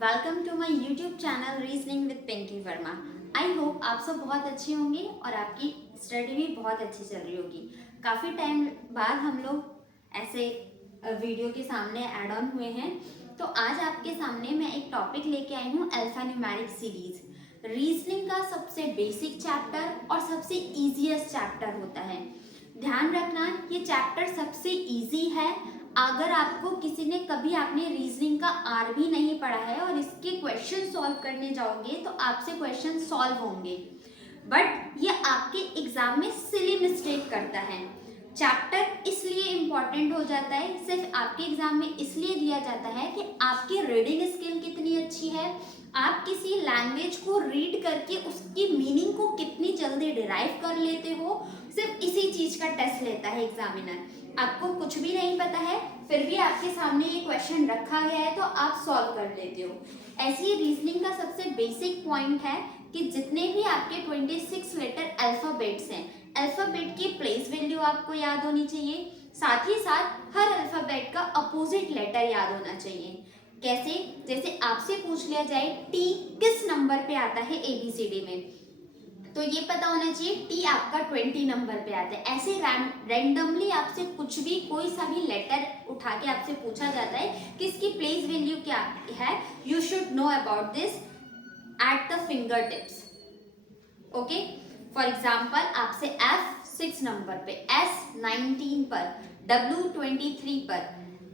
Welcome to my YouTube channel reasoning with Pinki Verma. I hope आप सब बहुत अच्छे होंगे और आपकी स्टडी भी बहुत अच्छी चल रही होगी। काफ़ी टाइम बाद हम लोग ऐसे वीडियो के सामने ऐड ऑन हुए हैं। तो आज आपके सामने मैं एक टॉपिक लेके आई हूँ, अल्फान्यूमेरिक सीरीज। रीजनिंग का सबसे बेसिक चैप्टर और सबसे ईजीएस्ट चैप्टर होता है। ध्यान रखना, ये चैप्टर सबसे इजी है। अगर आपको किसी ने कभी आपने रीजनिंग का आर भी नहीं पढ़ा है और इसके क्वेश्चन सॉल्व करने जाओगे तो आपसे क्वेश्चन सॉल्व होंगे, बट ये आपके एग्जाम में सिली मिस्टेक करता है। चैप्टर इसलिए इम्पॉर्टेंट हो जाता है, सिर्फ आपके एग्जाम में इसलिए दिया जाता है कि आपकी रीडिंग स्किल कितनी अच्छी है, आप किसी लैंग्वेज को रीड करके उसकी मीनिंग को कितनी जल्दी डिराइव कर लेते हो। सिर्फ इसी चीज का टेस्ट लेता है एग्जामिनर। आपको कुछ भी नहीं पता है, फिर भी आपके सामने ये क्वेश्चन रखा गया है तो आप सॉल्व कर लेते हो। ऐसी रीजनिंग का सबसे बेसिक पॉइंट है कि जितने भी आपके 26 लेटर अल्फाबेट्स हैं, अल्फाबेट की प्लेस वैल्यू आपको याद होनी चाहिए। साथ ही साथ हर अल्फाबेट का अपोजिट लेटर याद होना चाहिए। कैसे? जैसे आपसे पूछ लिया जाए टी किस नंबर पे आता है एबीसीडी में, तो ये पता होना चाहिए टी आपका 20 नंबर पे आता है। ऐसे रैंडमली आपसे कुछ भी कोई सा भी लेटर उठा के आपसे पूछा जाता है कि इसकी प्लेस वैल्यू क्या है, you should know about this at the finger tips. Okay, for example आपसे एफ 6 नंबर पे, एस 19 पर, डब्ल्यू 23 पर,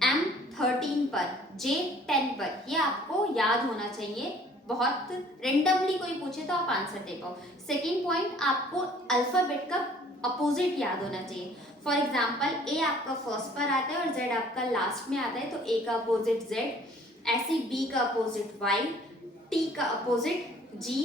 एम 13 पर, जे 10 पर, ये आपको याद होना चाहिए। बहुत रेंडमली कोई पूछे तो आप आंसर दे पाओ। सेकेंड पॉइंट, आपको अल्फाबेट का अपोजिट याद होना चाहिए। फॉर एग्जाम्पल ए आपका फर्स्ट पर आता है और जेड आपका लास्ट में आता है, तो ए का अपोजिट जेड, ऐसे बी का अपोजिट वाई, टी का अपोजिट जी,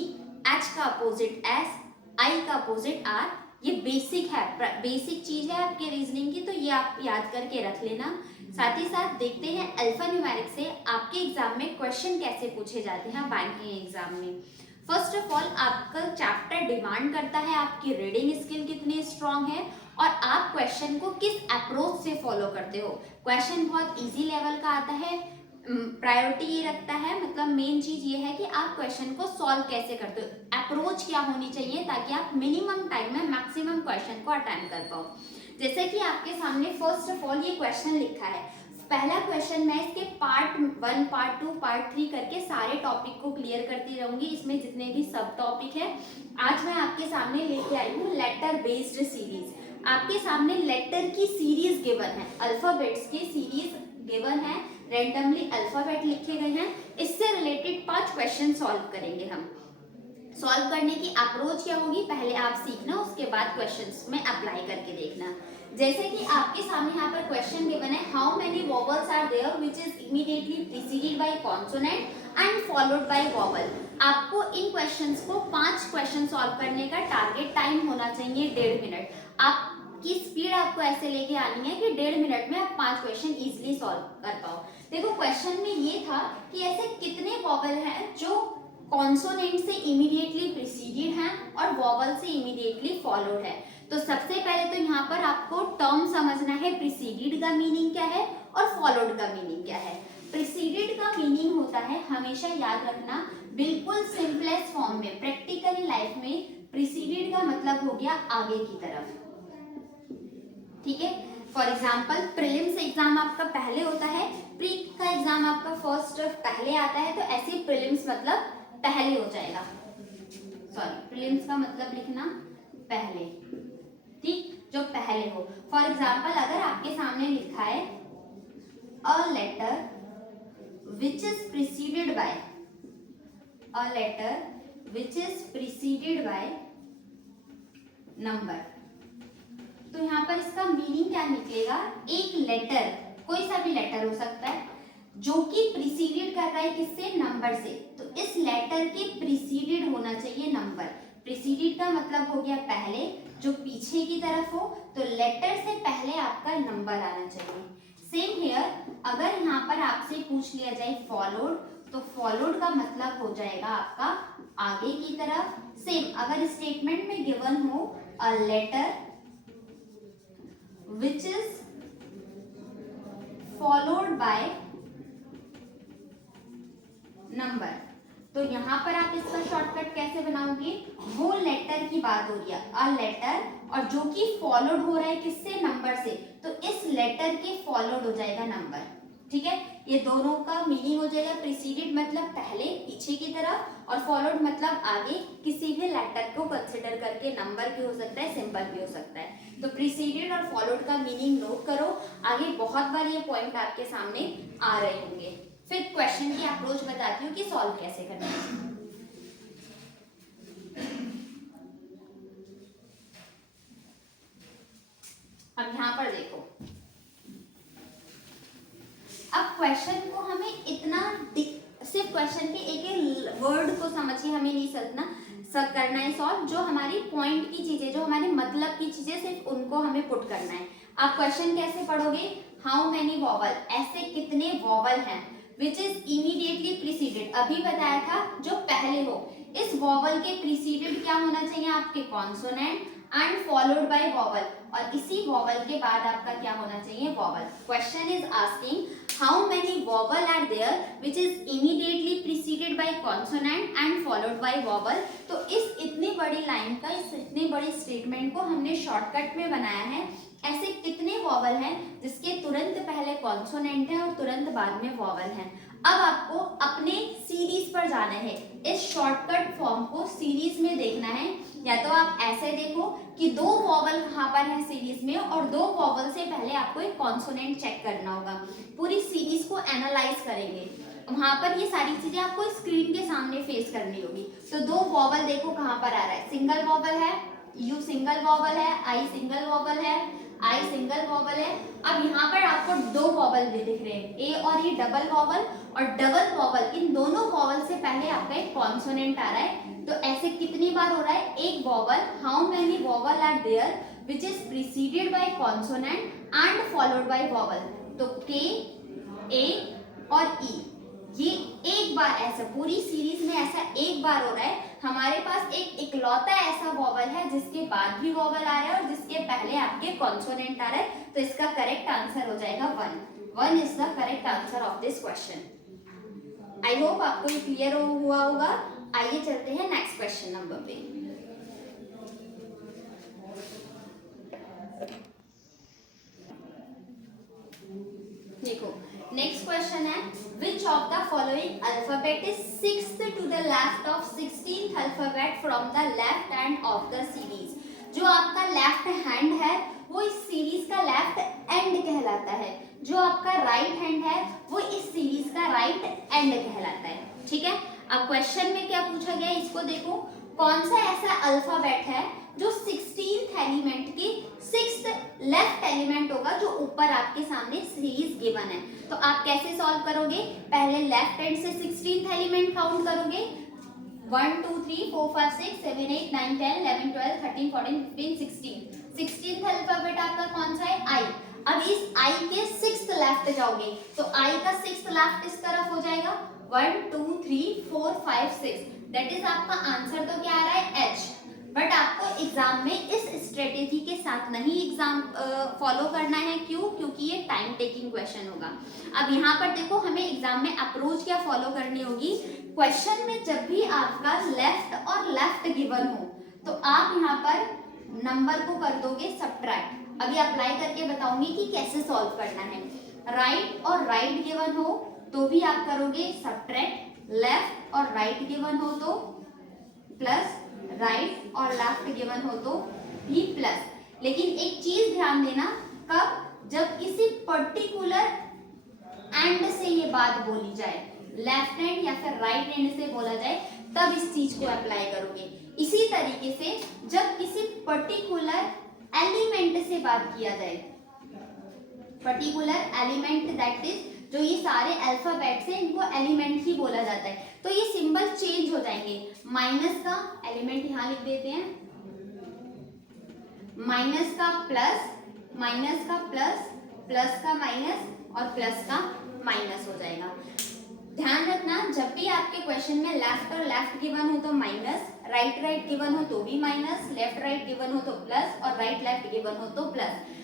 एच का अपोजिट एस, आई का अपोजिट आर। ये बेसिक है, बेसिक चीज है आपके रीजनिंग की, तो ये आप याद करके रख लेना। साथ ही साथ देखते हैं अल्फान्यूमेरिक से आपके एग्जाम में क्वेश्चन कैसे पूछे जाते हैं बैंकिंग एग्जाम में। फर्स्ट ऑफ ऑल, आपका चैप्टर डिमांड करता है आपकी रीडिंग स्किल कितनी स्ट्रांग है और आप क्वेश्चन को किस अप्रोच से फॉलो करते हो। क्वेश्चन बहुत इजी लेवल का आता है, प्रायोरिटी ये रखता है, मतलब मेन चीज ये है कि आप क्वेश्चन को सॉल्व कैसे करते हो, अप्रोच क्या होनी चाहिए ताकि आप मिनिमम टाइम में मैक्सिमम क्वेश्चन को अटेम्प्ट कर पाओ। जैसे कि आपके सामने फर्स्ट ऑफ ऑल ये क्वेश्चन लिखा है। पहला क्वेश्चन, मैं इसके पार्ट 1, पार्ट 2, पार्ट 3 करके सारे टॉपिक को क्लियर करती रहूंगी। इसमें जितने भी सब टॉपिक है आज मैं आपके सामने लेके आई हूँ लेटर बेस्ड सीरीज। आपके सामने लेटर की सीरीज गिवन है, अल्फाबेट्स की सीरीज गिवन है, रैंडमली अल्फाबेट लिखे गए हैं। इससे रिलेटेड 5 क्वेश्चन सॉल्व करेंगे हम। सॉल्व करने की अप्रोच क्या होगी, पहले आप सीखना, उसके बाद क्वेश्चंस में अप्लाई करके देखना। जैसे कि आपके सामने यहाँ पर क्वेश्चन गिवन है, how many vowels are there which is immediately preceded by consonant and followed by vowel. आपको इन क्वेश्चंस को 5 क्वेश्चन सॉल्व करने का टारगेट टाइम होना चाहिए 1.5 मिनट। आपकी स्पीड आपको ऐसे लेके आनी है कि 1.5 मिनट में आप 5 क्वेश्चन इजिली सॉल्व कर पाओ। देखो क्वेश्चन में ये था कि ऐसे कितने वॉवल हैं जो कॉन्सोनेंट से इमीडिएटली प्रीसीडेड हैं और वॉवल से इमीडिएटली फॉलोड है। तो सबसे पहले तो यहाँ पर आपको टर्म समझना है, प्रीसीडेड का मीनिंग क्या है और फॉलोड का मीनिंग क्या है। प्रीसीडेड का मीनिंग होता है, हमेशा याद रखना, बिल्कुल सिंपलेस्ट फॉर्म में प्रैक्टिकल लाइफ में प्रीसीडेड का मतलब हो गया आगे की तरफ। ठीक है, फॉर एग्जाम्पल प्रीलिम्स एग्जाम आपका पहले होता है, प्री का एग्जाम आपका फर्स्ट पहले आता है, तो ऐसे प्रीलिम्स मतलब पहले हो जाएगा। सॉरी, प्रीलिम्स का मतलब लिखना पहले, ठीक, जो पहले हो। फॉर एग्जाम्पल अगर आपके सामने लिखा है a letter which is preceded by, a letter which is preceded by number, तो यहाँ पर इसका मीनिंग क्या निकलेगा, एक लेटर, कोई सा भी लेटर हो सकता है जो कि प्रीसीडेड कर रहा है किससे, नंबर से, तो इस लेटर के प्रीसीडेड होना चाहिए नंबर। प्रीसीडेड का मतलब हो गया पहले, जो पीछे की तरफ हो, तो लेटर से पहले आपका नंबर आना चाहिए। सेम हियर, अगर यहाँ पर आपसे पूछ लिया जाए फॉलोड, तो फॉलोड का मतलब हो जाएगा आपका आगे की तरफ। सेम अगर स्टेटमेंट में गिवन हो a letter which is followed by number. तो यहाँ पर आप इसका शॉर्टकट कैसे बनाओगे, वो लेटर की बात हो रही है, अ लेटर, और जो कि फॉलोड हो रहा है किससे, नंबर से, तो इस लेटर के फॉलोड हो जाएगा नंबर। ठीक है, ये दोनों का मीनिंग हो जाएगा, प्रीसीडेड मतलब पहले पीछे की तरफ, और फॉलोड मतलब आगे किसी भी लेटर को कंसिडर करके, नंबर भी हो सकता है, सिंबल भी हो सकता है। तो प्रीसीडेड और फॉलोड का मीनिंग नोट करो, आगे बहुत बार ये पॉइंट आपके सामने आ रहे होंगे। फिर क्वेश्चन की अप्रोच बताती हूँ कि सॉल्व कैसे करना है। अब यहाँ पर देखो, अब क्वेश्चन को हमें इतना सिर्फ क्वेश्चन के एक एक वर्ड को समझ के हमें नहीं करना है सॉल्व, जो हमारी पॉइंट की चीजें, जो हमारे मतलब की चीजें, सिर्फ उनको हमें पुट करना है। आप क्वेश्चन कैसे पढ़ोगे, हाउ मेनी वॉवल, ऐसे कितने वॉवल हैं, विच इज इमीडिएटली प्रीसीडेड, अभी बताया था जो पहले हो, इस वॉवल के प्रीसीडेड क्या होना चाहिए आपके, consonant, and followed by vowel, और इसी वॉवल के बाद आपका क्या होना चाहिए, vowel. Question is asking how many vowel are there which is immediately preceded by consonant and followed by vowel. तो इस इतनी बड़ी लाइन का, इस इतनी बड़ी स्टेटमेंट को हमने शॉर्टकट में बनाया है। ऐसे कितने वॉवल हैं जिसके तुरंत पहले कॉन्सोनेंट है और तुरंत बाद में वॉवल है। अब आपको अपने सीरीज पर जाना है, इस शॉर्टकट फॉर्म को सीरीज में देखना है, या तो आप ऐसे देखो कि दो वॉवल कहाँ पर है सीरीज में, और दो वॉवल से पहले आपको एक कॉन्सोनेंट चेक करना होगा। पूरी सीरीज को एनालाइज करेंगे, वहां पर ये सारी चीजें आपको स्क्रीन के सामने फेस करनी होगी। तो दो वॉवल देखो कहाँ पर आ रहा है, सिंगल वॉवल है, यू सिंगल वॉवल है, आई सिंगल वॉवल है, आई सिंगल वॉवल है। अब यहाँ पर आपको दो वॉवल भी दिख रहे हैं, ए और ये डबल वॉवल, और डबल वॉवल, इन दोनों वॉवल से पहले आपका एक कॉन्सोनेंट आ रहा है। तो ऐसे कितनी बार हो रहा है, एक vowel, how many vowel are there which is preceded by consonant and followed by vowel. तो के, ए और ई, ये एक बार, ऐसा पूरी सीरीज में ऐसा एक बार हो रहा है। हमारे पास एक इकलौता ऐसा वॉवल है जिसके बाद भी वॉवल आ रहा है और जिसके पहले आपके कॉन्सोनेंट आ रहा है। तो इसका करेक्ट आंसर हो जाएगा 1। 1 is the correct answer of this question. I hope आपको ये क्लियर हुआ होगा। आइए चलते हैं नेक्स्ट क्वेश्चन नंबर पे। देखो नेक्स्ट क्वेश्चन है, which of the following alphabet is sixth to the left of 16th alphabet from the left hand of the series। जो आपका लेफ्ट हैंड है वो इस सीरीज का लेफ्ट एंड कहलाता है, जो आपका राइट हैंड है वो इस सीरीज का राइट एंड कहलाता है। ठीक है, अब क्वेश्चन में क्या पूछा गया है इसको देखो, कौन सा ऐसा अल्फाबेट है जो 16th एलिमेंट के 6th लेफ्ट एलिमेंट होगा, जो ऊपर आपके सामने सीरीज गिवन है। तो आप कैसे सॉल्व करोगे, पहले लेफ्ट हैंड से 16th एलिमेंट काउंट करोगे, 1 2 3 4 5 6 7 8 9 10 11 12 13 14 15 16। 16th अल्फाबेट आपका कौन सा है, आई। अब इस आई के 6th लेफ्ट जाओगे तो आई का 6th लेफ्ट इस तरफ हो जाएगा, 1 2 3 4 5 6, दैट इज आपका आंसर। तो क्या आ रहा है, एच। बट आपको एग्जाम में इस स्ट्रेटेजी के साथ नहीं एग्जाम फॉलो करना है, क्यों, क्योंकि ये टाइम टेकिंग क्वेश्चन होगा। अब यहाँ पर देखो हमें एग्जाम में अप्रोच क्या फॉलो करनी होगी, क्वेश्चन में जब भी आपका लेफ्ट और लेफ्ट गिवन हो तो आप यहाँ पर नंबर को कर दोगे सब्ट्रैक्ट। अभी अप्लाई करके बताऊंगी कि कैसे सॉल्व करना है। राइट और राइट गिवन हो तो भी आप करोगे सब्ट्रैक्ट, लेफ्ट और राइट गिवन हो तो प्लस, राइट और लेफ्ट गिवन हो तो भी प्लस। लेकिन एक चीज ध्यान देना, कब, जब किसी पर्टिकुलर एंड से ये बात बोली जाए, लेफ्ट हैंड या फिर राइट हैंड से बोला जाए, तब इस चीज को अप्लाई करोगे। इसी तरीके से जब किसी पर्टिकुलर एलिमेंट से बात किया जाए, पर्टिकुलर एलिमेंट दैट इज जो ये सारे अल्फाबेट्स हैं इनको एलिमेंट ही बोला जाता है, तो ये सिंबल चेंज हो जाएंगे। माइनस का एलिमेंट यहाँ लिख देते हैं, माइनस का प्लस, माइनस का प्लस, प्लस का माइनस और प्लस का माइनस हो जाएगा। ध्यान रखना, जब भी आपके क्वेश्चन में लेफ्ट और लेफ्ट गिवन हो तो माइनस, राइट राइट गिवन हो तो भी माइनस, लेफ्ट राइट गिवन हो तो प्लस और राइट लेफ्ट गिवन हो तो प्लस।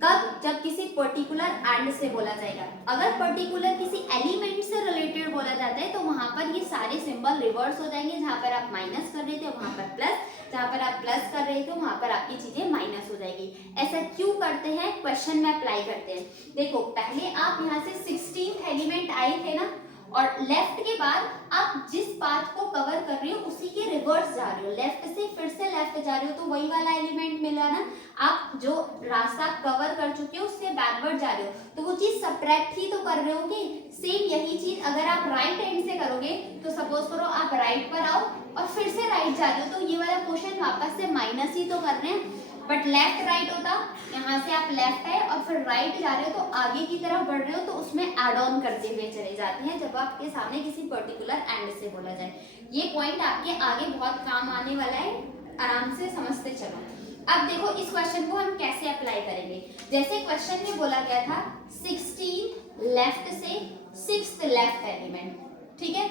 कब? जब किसी पर्टिकुलर एंड से बोला जाएगा। अगर पर्टिकुलर किसी एलिमेंट से रिलेटेड बोला जाता है तो वहां पर ये सारे सिंबल रिवर्स हो जाएंगे। जहां पर आप माइनस कर रहे थे वहां पर प्लस, जहां पर आप प्लस कर रहे थे वहां पर आपकी चीजें माइनस हो जाएगी। ऐसा क्यों करते हैं? क्वेश्चन में अप्लाई करते हैं। देखो पहले आप यहाँ से 16th एलिमेंट आए थे ना, और लेफ्ट के बाद आप जिस पाथ को कवर कर रहे हो उसी के रिवर्स जा रहे हो, लेफ्ट से फिर से लेफ्ट जा रहे हो तो वही वाला एलिमेंट मिला ना। आप जो रास्ता कवर कर चुके हो उससे बैकवर्ड जा रहे हो तो वो चीज सब्ट्रैक्ट ही तो कर रहे होगे। सेम यही चीज अगर आप राइट हैंड से करोगे तो सपोज करो आप राइट पर आओ और फिर से राइट जा रहे हो तो ये वाला पोर्शन वापस से माइनस ही तो कर रहे हैं। बट लेफ्ट राइट होता, यहाँ से आप लेफ्ट है और फिर राइट जा रहे हो तो आगे की तरफ बढ़ रहे हो तो उसमें एड ऑन करते हुए चले जाते हैं जब आपके सामने किसी पर्टिकुलर एंड से बोला जाए। ये पॉइंट आपके आगे बहुत काम आने वाला है, आराम से समझते चलो। अब देखो इस क्वेश्चन को हम कैसे अप्लाई करेंगे। जैसे क्वेश्चन में बोला गया था 16 लेफ्ट से 6th लेफ्ट एलिमेंट, ठीक है।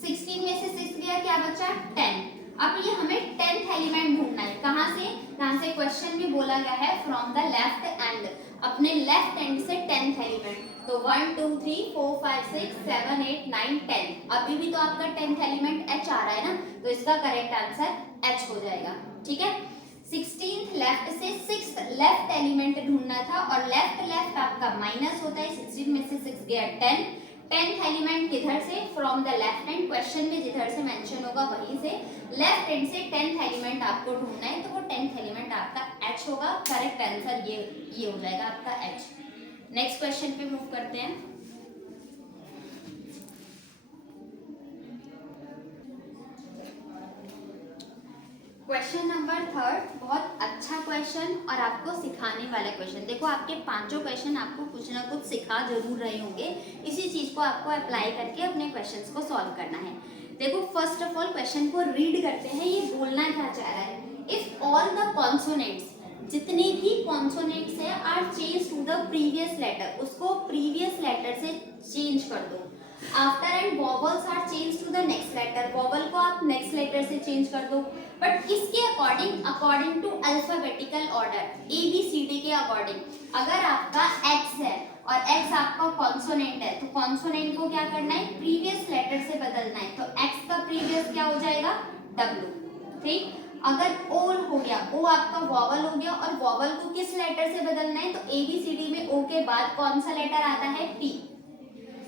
16 में से 6 गया, क्या बचा? 10। अब ये हमें 10th एलिमेंट ढूंढना है। कहां से? जहां से क्वेश्चन में बोला गया है फ्रॉम द लेफ्ट एंड, अपने लेफ्ट एंड से 10th एलिमेंट। तो 1 2 3 4 5 6 7 8 9 10, अभी भी तो आपका 10th एलिमेंट h आ रहा है ना, तो इसका करेक्ट आंसर h हो जाएगा, ठीक है। 16th लेफ्ट से 6th लेफ्ट एलिमेंट ढूंढना था और लेफ्ट लेफ्ट आपका माइनस होता है, 16 में से 6 गया 10। 10th एलिमेंट किधर से? From the left hand, question में जिधर से मेंशन होगा वहीं से लेफ्ट हैंड से 10th एलिमेंट आपको ढूंढना है, तो वो 10th एलिमेंट आपका h होगा। करेक्ट आंसर ये हो जाएगा आपका h। नेक्स्ट क्वेश्चन पे मूव करते हैं। क्वेश्चन नंबर 3 बहुत अच्छा क्वेश्चन और आपको सिखाने वाला क्वेश्चन। देखो आपके पांचों क्वेश्चन आपको कुछ ना कुछ सिखा जरूर रहे होंगे, इसी चीज को आपको अप्लाई करके अपने क्वेश्चंस को सॉल्व करना है। देखो फर्स्ट ऑफ ऑल क्वेश्चन को रीड करते हैं, ये बोलना क्या चाह रहा है। इफ ऑल द कॉन्सोनेंट्स, जितने भी कॉन्सोनेंट्स है are change to the previous letter, उसको प्रीवियस लेटर से चेंज कर दो। After and vowels are change to the next letter, vowel को आप नेक्स्ट लेटर से चेंज कर दो। बट किसके according? According to alphabetical order, ABCD के अकॉर्डिंग। अगर आपका x है और x आपका कॉन्सोनेंट है तो कॉन्सोनेंट को क्या करना है? प्रीवियस लेटर से बदलना है, तो x का प्रीवियस क्या हो जाएगा? W, ठीक। अगर O हो गया, O आपका वॉवल हो गया और वॉवल को किस लेटर से बदलना है? तो ABCD में O के बाद कौन सा लेटर आता है? P,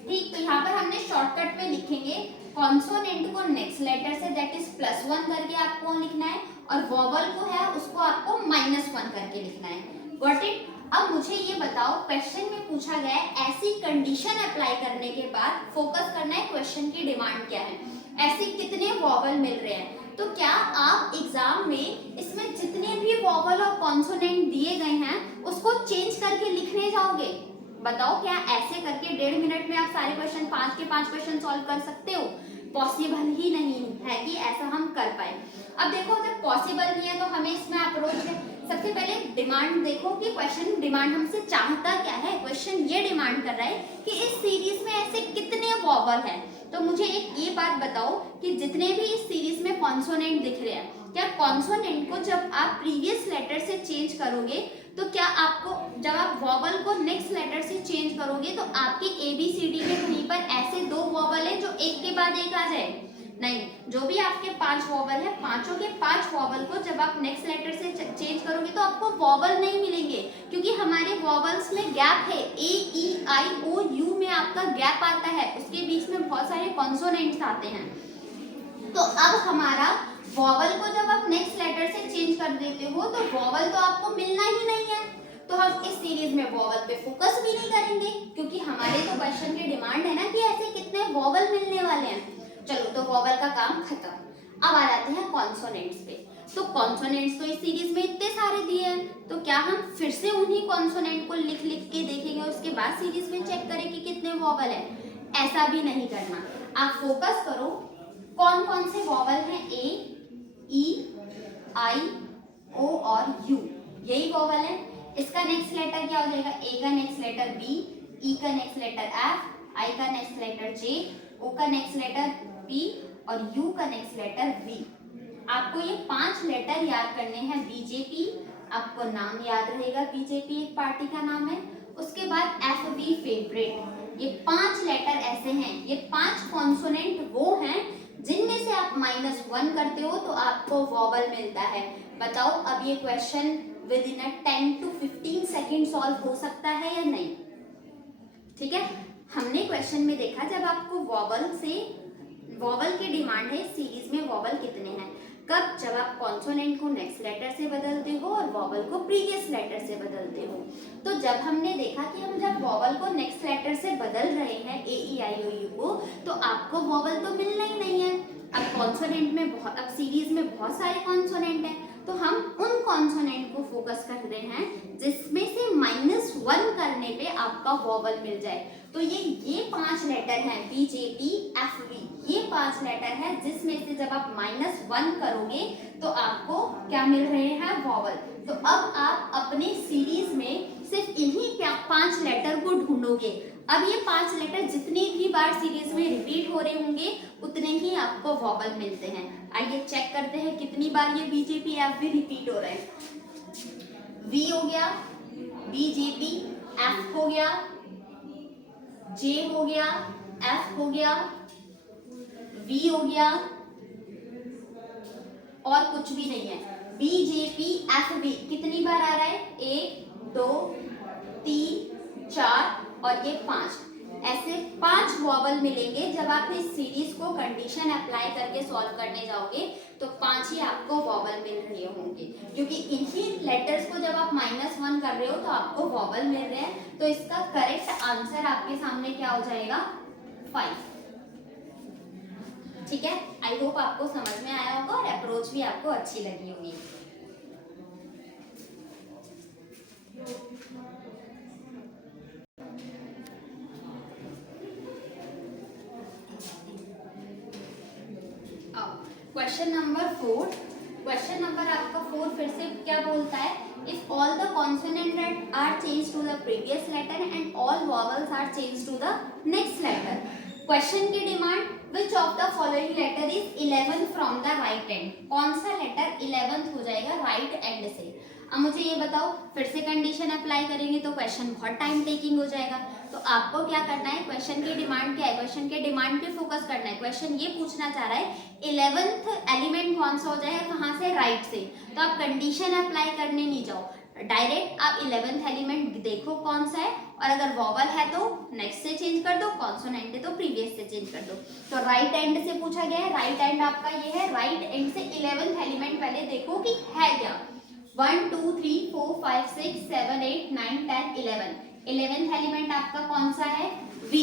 ठीक। तो यहाँ पर हमने शॉर्टकट में लिखेंगे कॉन्सोनेंट को नेक्स्ट लेटर से, दैट इज +1 करके आपको लिखना है, और वॉवल को है उसको आपको -1 करके लिखना है। Got it? अब मुझे ये बताओ, क्वेश्चन में पूछा गया है ऐसी कंडीशन अप्लाई करने के बाद फोकस करना है क्वेश्चन की डिमांड क्या है, ऐसे कितने वॉवल मिल रहे हैं। तो क्या आप एग्जाम में इसमें जितने भी वॉवल और कॉन्सोनेंट दिए गए हैं उसको चेंज करके लिखने जाओगे? बताओ क्या ऐसे करके 1.5 मिनट में आप सारे क्वेश्चन 5 के 5 क्वेश्चन सॉल्व कर सकते हो? पॉसिबल ही नहीं है कि ऐसा हम कर पाए। अब देखो जब पॉसिबल नहीं है तो हमें इसमें अप्रोच है, सबसे पहले डिमांड देखो कि क्वेश्चन डिमांड हमसे चाहता क्या है। क्वेश्चन ये डिमांड कर रहा है कि इस सीरीज में ऐसे कितने वॉवल हैं। तो मुझे एक ये बात बताओ कि जितने भी इस सीरीज में कॉन्सोनेंट दिख रहे हैं, क्या कॉन्सोनेंट को जब आप प्रीवियस लेटर से चेंज करोगे तो क्या आपको, जब आप वॉवल को नेक्स्ट लेटर से चेंज करोगे तो आपके ABCD में कहीं पर ऐसे 2 वॉवल है जो एक के बाद एक आ जाए? नहीं, जो भी आपके 5 वॉवल है, पांचों के 5 वॉवल को जब आप नेक्स्ट लेटर से चेंज करोगे तो आपको वॉवल नहीं मिलेंगे, क्योंकि हमारे वॉवल्स में गैप है। A-E-I-O-U में आपका गैप आता है, उसके बीच में बहुत सारे कॉन्सोनेंट्स आते हैं। तो अब हमारा वॉवल को जब आप नेक्स्ट लेटर से चेंज कर देते हो तो वॉवल तो आपको मिलना ही नहीं है, तो हम इस सीरीज में वॉवल पे फोकस भी नहीं करेंगे, क्योंकि हमारे तो क्वेश्चन की डिमांड है ना कि ऐसे कितने वॉवल मिलने वाले हैं। चलो तो वॉवल का काम खत्म। अब आ जाते हैं कॉन्सोनेंट्स पे। तो कॉन्सोनेंट्स तो इस सीरीज में इतने सारे दिए हैं, तो क्या हम फिर से उन्हीं कॉन्सोनेंट को लिख लिख के देखेंगे उसके बाद सीरीज में चेक करें कि कितने वॉवल है? ऐसा भी नहीं करना। आप फोकस करो कौन कौन से वॉवल हैं। A-E-I-O और U, यही वॉवल है। इसका नेक्स्ट लेटर क्या हो जाएगा? A का नेक्स्ट लेटर B, E का नेक्स्ट लेटर F, I का नेक्स्ट लेटर J, O का नेक्स्ट लेटर P और U का नेक्स्ट लेटर V। आपको ये 5 लेटर याद करने हैं, BJP, आपको नाम याद रहेगा, बीजेपी एक पार्टी का नाम है। उसके बाद FV फेवरेट, ये 5 लेटर ऐसे हैं, ये 5 कॉन्सोनेंट वो हैं जिनमें से आप -1 करते हो तो आपको वॉवल मिलता है। बताओ अब ये question with in 10 to 15 second solve हो सकता है या नहीं? ठीक है, हमने क्वेश्चन में देखा जब आपको वॉवल की डिमांड है सीरीज में वॉवल कितने हैं, कब? जब आप कॉन्सोनेंट को नेक्स्ट लेटर से बदलते हो और वॉवल को प्रीवियस लेटर से बदलते हो। तो जब हमने देखा कि हम जब वॉवल को नेक्स्ट लेटर से बदल रहे हैं AEIOU को, तो आपको वॉवल तो मिलना ही नहीं है। अब कॉन्सोनेंट में अब सीरीज में बहुत सारे कॉन्सोनेंट हैं, तो हम उन कॉन्सोनेंट को फोकस कर रहे हैं जिसमें से -1 करने पे आपका वॉवल मिल जाए। तो ये 5 लेटर हैं BJP FV, ये 5 लेटर है जिसमें से जब आप -1 करोगे तो आपको क्या मिल रहे हैं? वॉवल। तो अब आप अपने सीरीज में सिर्फ इन्हीं 5 लेटर को ढूंढोगे। अब ये 5 लेटर जितनी भी बार सीरीज में रिपीट हो रहे होंगे उतने ही आपको वॉवल मिलते हैं। आइए चेक करते हैं कितनी बार ये BJP FV रिपीट हो रहे हैं। V हो गया, BJP, F हो गया, J हो गया, F हो गया, V हो गया और कुछ भी नहीं है। BJP FV कितनी बार आ रहा है? 1 2 3 4 और ये 5, ऐसे 5 वॉवल मिलेंगे। जब आप इस सीरीज को कंडीशन अप्लाई करके सॉल्व करने जाओगे तो 5 ही आपको वॉवल मिल रहे होंगे, क्योंकि इन्हीं लेटर्स को जब आप -1 कर रहे हो तो आपको वॉवल मिल रहे हैं। तो इसका करेक्ट आंसर आपके सामने क्या हो जाएगा? 5। ठीक है, आई होप आपको समझ में आया होगा और अप्रोच भी आपको अच्छी लगी होगी। क्वेश्चन नंबर 4, क्वेश्चन नंबर आपका 4 फिर से क्या बोलता है? If all the consonant are change to the previous letter and all vowels are change to the next letter. Question की demand, which of the following letter is 11th from the right end? कौन सा letter 11th हो जाएगा right end से? अब मुझे ये बताओ, फिर से कंडीशन अप्लाई करेंगे तो क्वेश्चन बहुत टाइम टेकिंग हो जाएगा। तो आपको क्या करना है, क्वेश्चन की डिमांड क्या है? क्वेश्चन के डिमांड पे फोकस करना है। क्वेश्चन ये पूछना चाह रहा है 11th एलिमेंट कौन सा हो जाएगा, कहाँ से? राइट से। तो आप कंडीशन अप्लाई करने नहीं जाओ, डायरेक्ट आप 11th एलिमेंट देखो कौन सा है, और अगर वॉवल है तो नेक्स्ट से चेंज कर दो, कॉन्सोनेंट है तो प्रीवियस से चेंज कर दो। तो राइट एंड से पूछा गया है, राइट एंड आपका ये है। राइट एंड से 11th एलिमेंट पहले देखो कि है क्या। 1 2 3 4 5 6 7 8 9 10 11, 11th एलिमेंट आपका कौन सा है? V,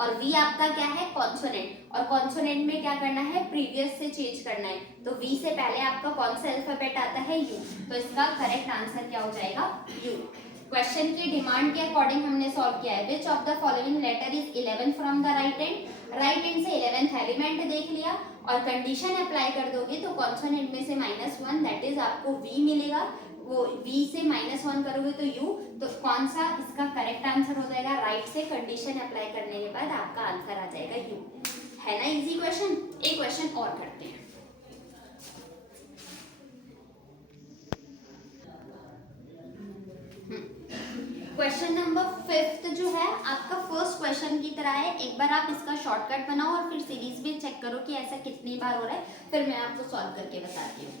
और V आपका क्या है? कॉन्सोनेंट, और कॉन्सोनेंट में क्या करना है? प्रीवियस से चेंज करना है। तो V से पहले आपका कौन सा अल्फाबेट आता है? U, तो इसका करेक्ट आंसर क्या हो जाएगा? U। क्वेश्चन की डिमांड के अकॉर्डिंग हमने सॉल्व किया है। Which of the following letter is 11 from the right end? Right end से 11th एलिमेंट देख लिया और कंडीशन अप्लाई कर दोगे तो कॉन्सोनेंट में से -1 दैट इज आपको V मिलेगा। वो V से -1 करोगे तो U, तो कौन सा इसका करेक्ट आंसर हो जाएगा? राइट से कंडीशन अप्लाई करने के बाद आपका आंसर आ जाएगा U। है ना इजी क्वेश्चन? एक क्वेश्चन और करते हैं। क्वेश्चन नंबर 5 जो है आपका फर्स्ट क्वेश्चन की तरह है। एक बार आप इसका शॉर्टकट बनाओ और फिर सीरीज में चेक करो कि ऐसा कितनी बार हो रहा है, फिर मैं आपको सॉल्व करके बताती हूँ।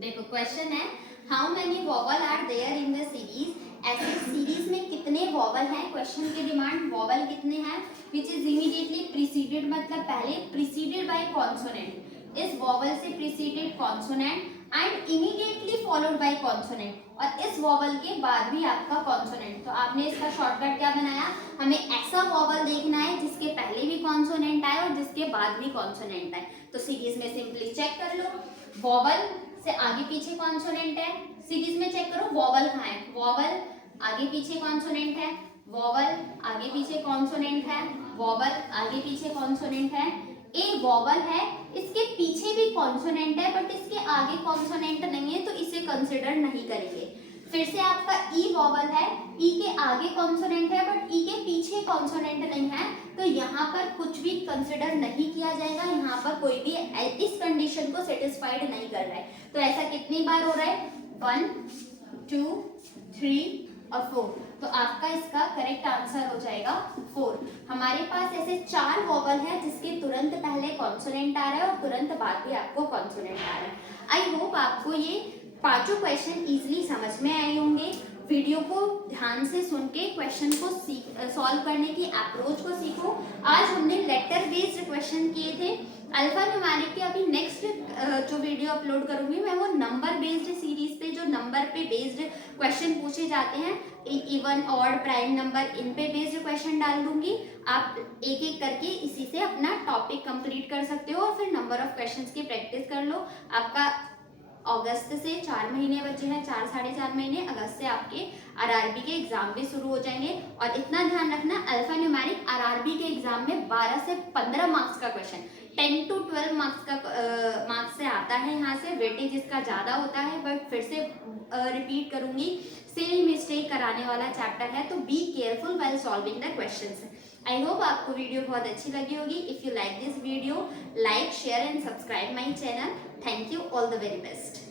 देखो क्वेश्चन है, how many vowel are there in the series? ऐसे सीरीज में कितने वॉवल हैं? क्वेश्चन की डिमांड वॉवल कितने हैं? विच इज इमीडिएटली प्रीसीडेड, मतलब पहले प्रीसीडेड बाय कॉन्सोनेंट। इस वॉवल से preceded consonant and immediately followed by consonant, और इस वॉवल के बाद भी आपका कॉन्सोनेंट। तो आपने इसका शॉर्टकट क्या बनाया? हमें ऐसा वॉवल देखना है जिसके पहले भी कॉन्सोनेंट आए और जिसके बाद भी कॉन्सोनेंट आए। तो सीरीज में सिंपली चेक कर लो, वॉवल से आगे पीछे कॉन्सोनेंट है, सीरीज में चेक करो वॉवल कहाँ है? वॉवल आगे पीछे कॉन्सोनेंट है, वॉवल आगे पीछे कॉन्सोनेंट है, वॉवल आगे पीछे कॉन्सोनेंट है। एक वॉवल है, इसके पीछे भी कॉन्सोनेंट है बट इसके आगे कॉन्सोनेंट नहीं है, तो इसे कंसिडर नहीं करेंगे। फिर से आपका ई वॉवल है, ई के आगे कॉन्सोनेंट है बट ई के पीछे कॉन्सोनेंट नहीं है, तो यहाँ पर कुछ भी कंसिडर नहीं किया जाएगा, यहाँ पर कोई भी इस कंडीशन को सेटिस्फाइड नहीं कर रहा है। तो ऐसा कितनी बार हो रहा है, 1 2 3 और 4, तो आपका इसका करेक्ट आंसर हो जाएगा 4। हमारे पास ऐसे 4 वॉवल है जिसके तुरंत पहले कॉन्सोनेंट आ रहा है और तुरंत बाद भी आपको कॉन्सोनेंट आ रहा है। आई होप आपको ये पांचों क्वेश्चन इजीली समझ में आए होंगे। वीडियो को ध्यान से सुन के क्वेश्चन को सॉल्व करने की अप्रोच को सीखो। आज हमने लेटर बेस्ड क्वेश्चन किए थे। अल्फा न्यूमेरिक के अभी नेक्स्ट जो वीडियो अपलोड करूंगी मैं वो नंबर बेस्ड सीरीज पे, जो नंबर पे बेस्ड क्वेश्चन पूछे जाते हैं, इवन ऑड प्राइम नंबर, इन पे बेस्ड क्वेश्चन डाल दूंगी। आप एक एक करके इसी से अपना टॉपिक कंप्लीट कर सकते हो और फिर नंबर ऑफ क्वेश्चंस की प्रैक्टिस कर लो। आपका अगस्त से 4 महीने बचे हैं, 4 साढ़े 4 महीने, अगस्त से आपके आरआरबी के एग्जाम भी शुरू हो जाएंगे। और इतना ध्यान रखना, अल्फा न्यूमेरिक आरआरबी के एग्जाम में 12 से 15 मार्क्स का क्वेश्चन, 10 to 12 मार्क्स से आता है। यहाँ से वेटेज इसका ज़्यादा होता है, बट फिर से रिपीट करूंगी, सिली मिस्टेक कराने वाला चैप्टर है, तो be careful while solving the questions. I hope आपको वीडियो बहुत अच्छी लगी होगी। If you like this video, like share and subscribe my channel. Thank you, all the very best.